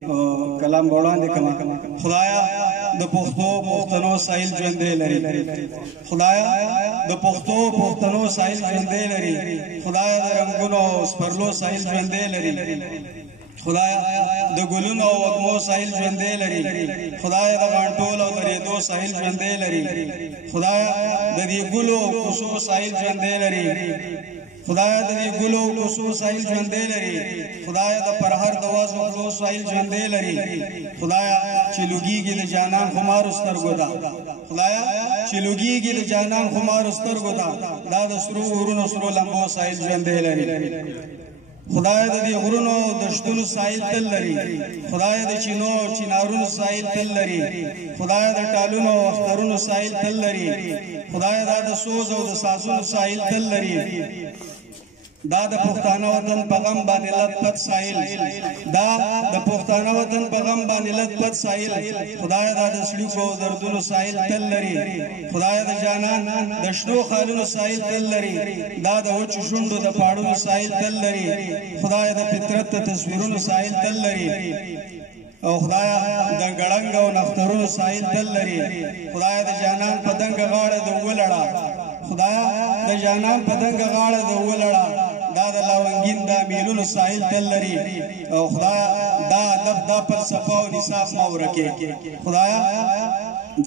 کلام وړاندې کما خدایا د پښتنو سایل ژوندې لري خدایا د پښتنو سایل ژوندې لري خدایا د رنگونو سپرلو سایل ژوندې لري خدایا د ګلونو او وږمو سایل ژوندې لري خدایا د غانټول او درېدو سایل ژوندې لري خدایا د دې ګلو کوڅو سایل ژوندې لري خدایا د دې ګلو کوڅو سایل ژوندې لري خدایا د پرهر د وازو خلو سایل ژوندې لري خدایا چې لوګيږي د جانان خمار سترګو دا خدایا چې لوګيږي د جانان خمار سترګو دا د سرو ورونو سرو لمبو سایل ژوندې لري خدایا د دې غرونو د شتونو سایل تل لري خدایا د چینو چینارونو سایل تل لري خدایا د ټالونو او اخترونو سایل تل لري خدایا د سوز او د سازونو سایل تل لري دا د پښتانه وطن په غم باندې لطفت سایل دا د پښتانه وطن په غم باندې لطفت سایل خدای دا د سړي کو دردونو سایل تل لري خدای د جانان د شنو خالونو سایل تل لري دا د وچو شونډو د پاړونو سایل تل لري خدای د فطرت تصویرونو سایل تل لري او خدایا د ګړنګ او نخترونو سایل تل لري خدای د جانان په دنګ غاړه د ولړا خدایا د جانان په دنګ غاړه د ولړا دا د لاونګین د میلونو ساحل تل لري او خدایا دا ادب دا فلسفه او نصاب مورکه خدایا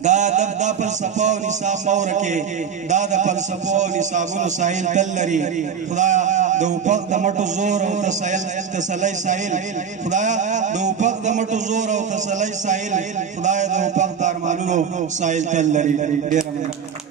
دا ادب دا فلسفه او نصاب مورکه دا د فلسفه او نصابونو ساحل تل لري خدایا د وپق د مټو زور او تسلی ساحل خدایا د وپق د مټو زور او تسلی ساحل خدایا د وپق د ارمانونو ساحل تل لري ډیر